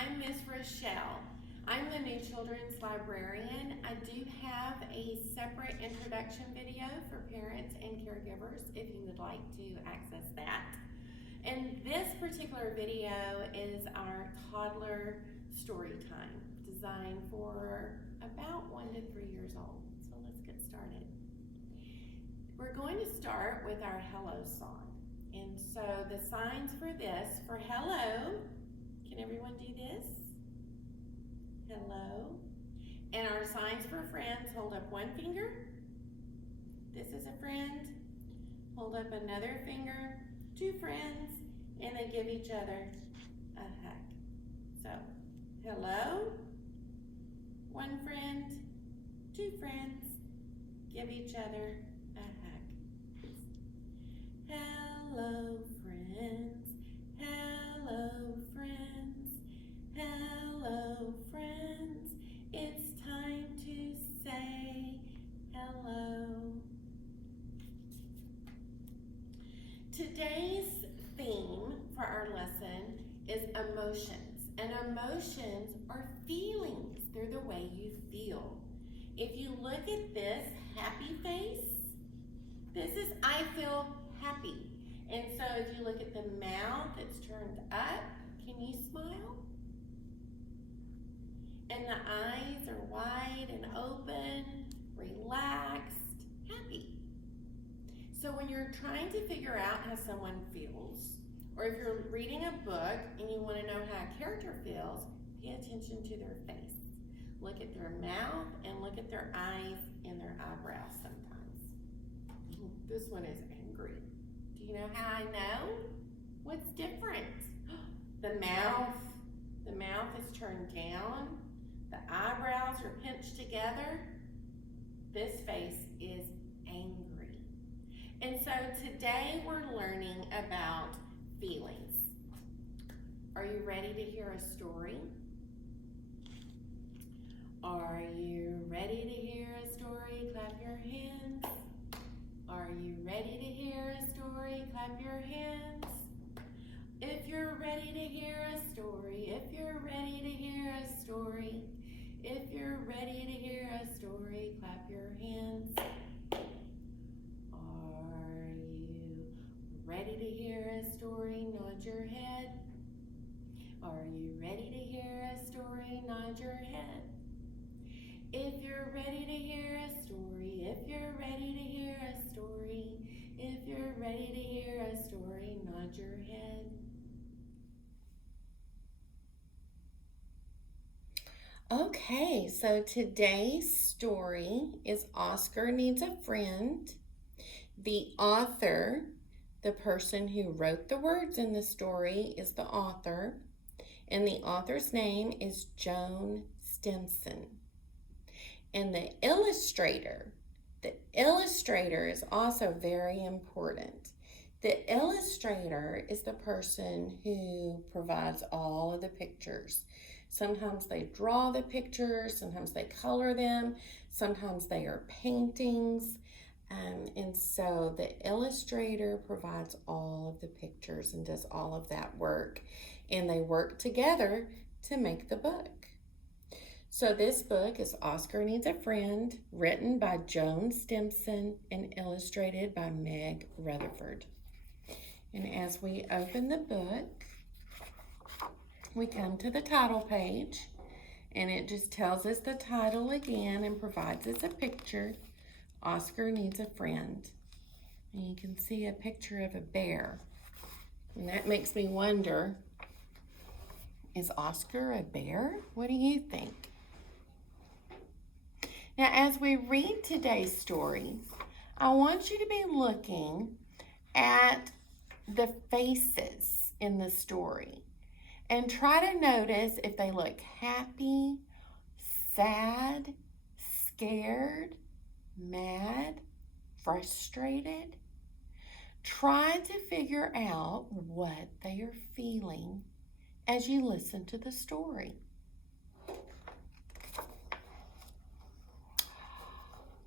I'm Miss Rochelle. I'm the new children's librarian. I do have a separate introduction video for parents and caregivers if you would like to access that. And this particular video is our toddler story time, designed for about 1 to 3 years old. So let's get started. We're going to start with our hello song. And so the signs for this, for hello, can everyone do this? Hello. And our signs for friends, hold up one finger. This is a friend. Hold up another finger. Two friends. And they give each other a hug. So, hello. One friend. Two friends. Give each other a hug. Hello, friends. Hello, friends. Hello, friends. It's time to say hello. Today's theme for our lesson is emotions. And emotions are feelings. They're the way you feel. If you look at this happy face, this is I feel happy. And so if you look at the mouth, it's turned up. Can you smile? And the eyes are wide and open, relaxed, happy. So when you're trying to figure out how someone feels, or if you're reading a book and you want to know how a character feels, pay attention to their face. Look at their mouth and look at their eyes and their eyebrows sometimes. This one is angry. Do you know how I know? What's different? The mouth is turned down. The eyebrows are pinched together. This face is angry. And so today we're learning about feelings. Are you ready to hear a story? Are you ready to hear a story? Clap your hands. Are you ready to hear a story? Clap your hands. If you're ready to hear a story, if you're ready to hear a story, if you're ready to hear a story, clap your hands. Are you ready to hear a story? Nod your head. Are you ready to hear a story? Nod your head. If you're ready to hear a story, if you're ready to hear a story, if you're ready to hear a story, nod your head. Okay, so today's story is Oscar Needs a Friend. The author, the person who wrote the words in the story, is the author, and the author's name is Joan Stimson. And the illustrator is also very important. The illustrator is the person who provides all of the pictures. Sometimes they draw the pictures, sometimes they color them, sometimes they are paintings. And so the illustrator provides all of the pictures and does all of that work. And they work together to make the book. So this book is Oscar Needs a Friend, written by Joan Stimson and illustrated by Meg Rutherford. And as we open the book, we come to the title page, and it just tells us the title again and provides us a picture. Oscar Needs a Friend. And you can see a picture of a bear. And that makes me wonder, is Oscar a bear? What do you think? Now, as we read today's story, I want you to be looking at the faces in the story and try to notice if they look happy, sad, scared, mad, frustrated. Try to figure out what they are feeling as you listen to the story.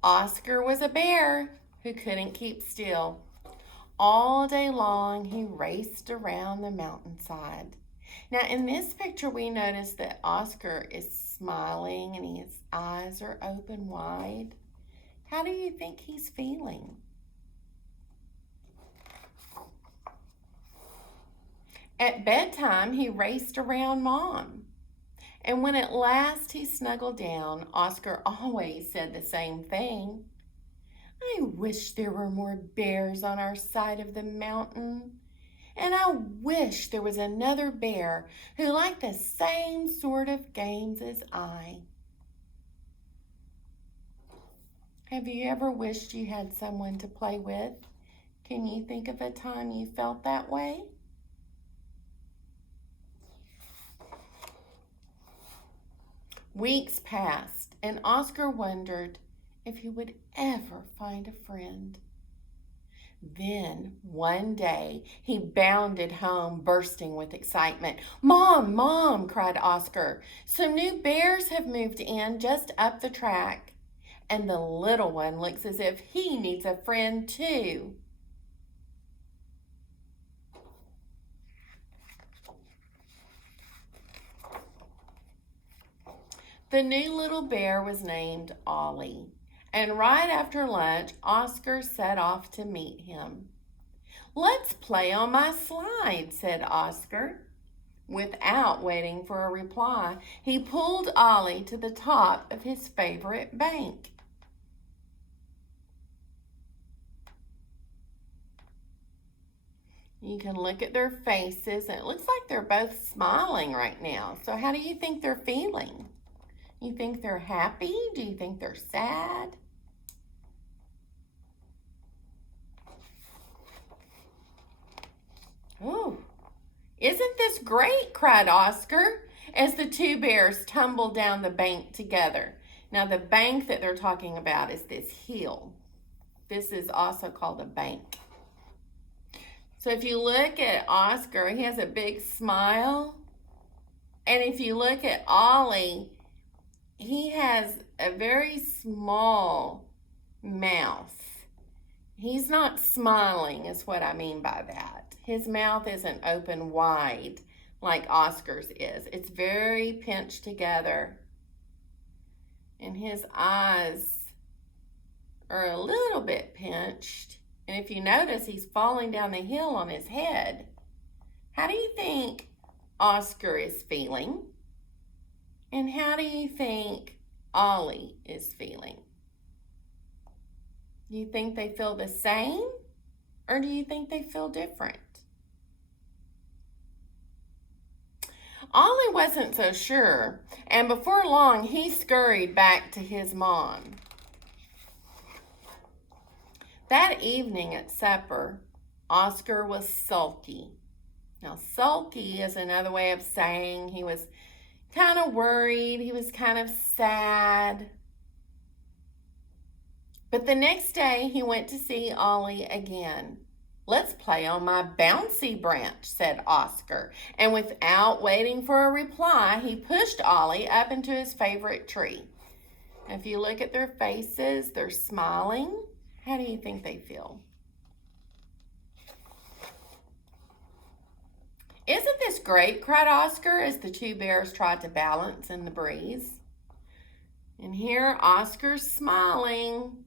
Oscar was a bear who couldn't keep still. All day long he raced around the mountainside. Now, in this picture, we notice that Oscar is smiling and his eyes are open wide. How do you think he's feeling? At bedtime, he raced around Mom. And when at last he snuggled down, Oscar always said the same thing. I wish there were more bears on our side of the mountain. And I wish there was another bear who liked the same sort of games as I. Have you ever wished you had someone to play with? Can you think of a time you felt that way? Weeks passed, and Oscar wondered if he would ever find a friend. Then, one day, he bounded home, bursting with excitement. Mom, Mom, cried Oscar, some new bears have moved in just up the track. And the little one looks as if he needs a friend too. The new little bear was named Ollie, and right after lunch, Oscar set off to meet him. Let's play on my slide, said Oscar. Without waiting for a reply, he pulled Ollie to the top of his favorite bank. You can look at their faces, and it looks like they're both smiling right now. So how do you think they're feeling? You think they're happy? Do you think they're sad? Oh, isn't this great? Cried Oscar as the two bears tumbled down the bank together. Now, the bank that they're talking about is this hill. This is also called a bank. So if you look at Oscar, he has a big smile. And if you look at Ollie, he has a very small mouth. He's not smiling, is what I mean by that. His mouth isn't open wide like Oscar's is. It's very pinched together. And his eyes are a little bit pinched. And if you notice, he's falling down the hill on his head. How do you think Oscar is feeling? And how do you think Ollie is feeling? Do you think they feel the same? Or do you think they feel different? Ollie wasn't so sure, and before long he scurried back to his mom. That evening at supper, Oscar was sulky. Now, sulky is another way of saying he was kind of worried, he was kind of sad. But the next day, he went to see Ollie again. Let's play on my bouncy branch, said Oscar. And without waiting for a reply, he pushed Ollie up into his favorite tree. If you look at their faces, they're smiling. How do you think they feel? Isn't this great? Cried Oscar as the two bears tried to balance in the breeze. And here Oscar's smiling.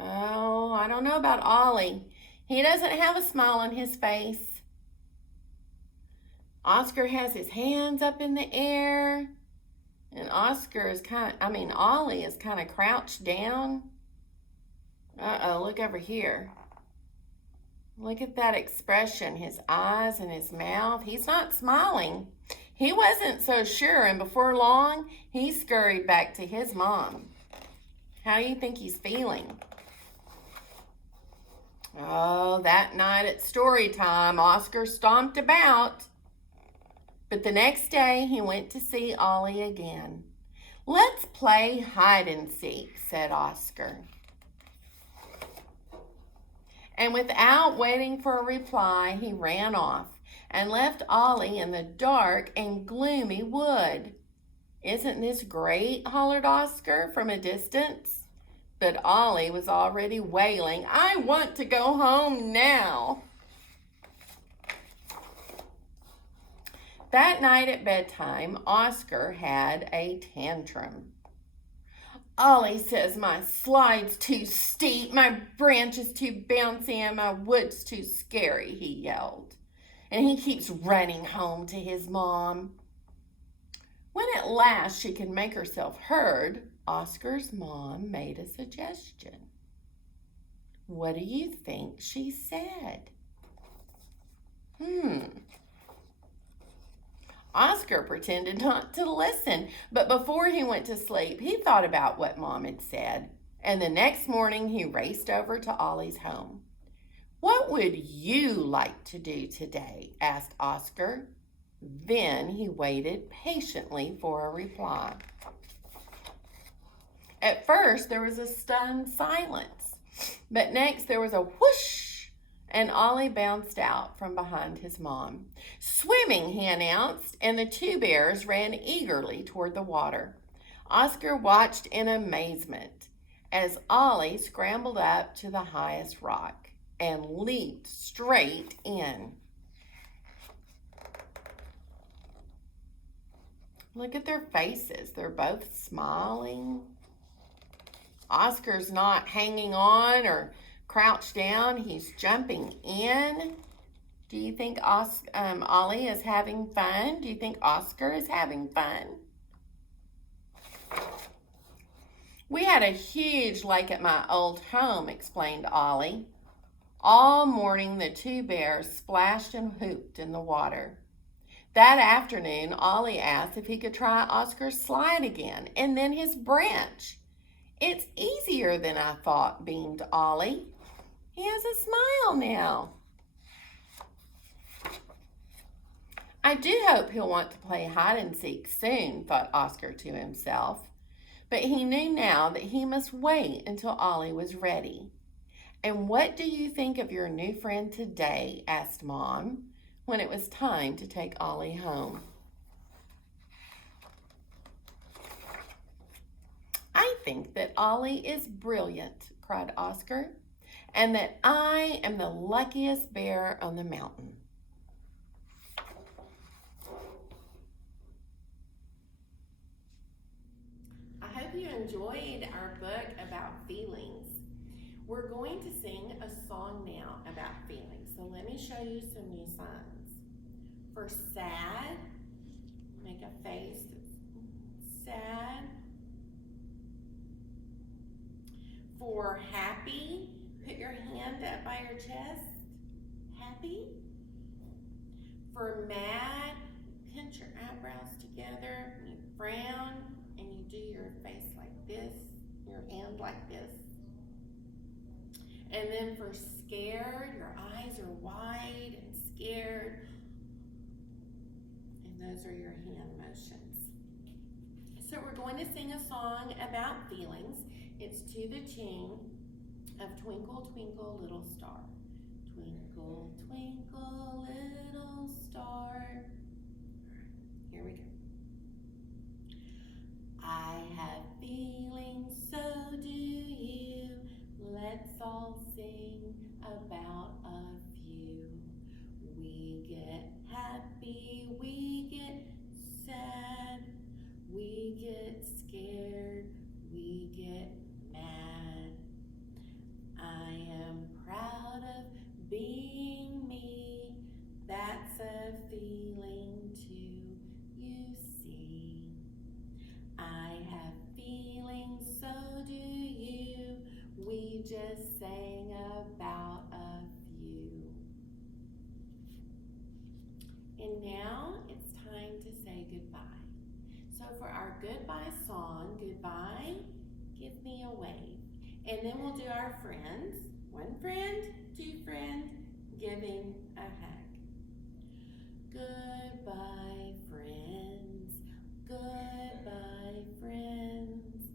Oh, I don't know about Ollie. He doesn't have a smile on his face. Oscar has his hands up in the air. And Ollie is kind of crouched down. Uh-oh, look over here. Look at that expression, his eyes and his mouth. He's not smiling. He wasn't so sure, and before long, he scurried back to his mom. How do you think he's feeling? Oh, that night at story time, Oscar stomped about. But the next day, he went to see Ollie again. Let's play hide and seek, said Oscar. And without waiting for a reply, he ran off and left Ollie in the dark and gloomy wood. Isn't this great? Hollered Oscar from a distance. But Ollie was already wailing, I want to go home now. That night at bedtime, Oscar had a tantrum. Ollie says my slide's too steep, my branch is too bouncy, and my wood's too scary, he yelled. And he keeps running home to his mom. When at last she could make herself heard, Oscar's mom made a suggestion. What do you think she said? Oscar pretended not to listen, but before he went to sleep, he thought about what Mom had said. And the next morning, he raced over to Ollie's home. What would you like to do today? Asked Oscar. Then he waited patiently for a reply. At first, there was a stunned silence, but next there was a whoosh, and Ollie bounced out from behind his mom. Swimming, he announced, and the two bears ran eagerly toward the water. Oscar watched in amazement as Ollie scrambled up to the highest rock and leaped straight in. Look at their faces. They're both smiling. Oscar's not hanging on or crouched down. He's jumping in. Do you think Ollie is having fun? Do you think Oscar is having fun? We had a huge lake at my old home, explained Ollie. All morning the two bears splashed and whooped in the water. That afternoon, Ollie asked if he could try Oscar's slide again, and then his branch. It's easier than I thought, beamed Ollie. He has a smile now. I do hope he'll want to play hide and seek soon, thought Oscar to himself. But he knew now that he must wait until Ollie was ready. And what do you think of your new friend today? Asked Mom when it was time to take Ollie home. I think that Ollie is brilliant, cried Oscar, and that I am the luckiest bear on the mountain. I hope you enjoyed our book about feelings. We're going to sing a song now about feelings. So let me show you some new signs. For sad, make a face that's sad. For happy, put your hand up by your chest. Happy. For mad, pinch your eyebrows together and you frown and you do your face like this, your hand like this. And then for scared, your eyes are wide and scared. And those are your hand motions. So we're going to sing a song about feelings. It's to the tune of Twinkle, Twinkle, Little Star. Twinkle, twinkle, little star. Here we go. I have feelings, so do you. Let's all sing about a few. We get happy, we get sad, we get scared, we get mad. I am proud of being me. That's a feeling too, you see. I have feelings, so do you. We just sang about a few. And now it's time to say goodbye. So for our goodbye song, goodbye, give me a wave. And then we'll do our friends. One friend, two friend, giving a hug. Goodbye, friends. Goodbye, friends.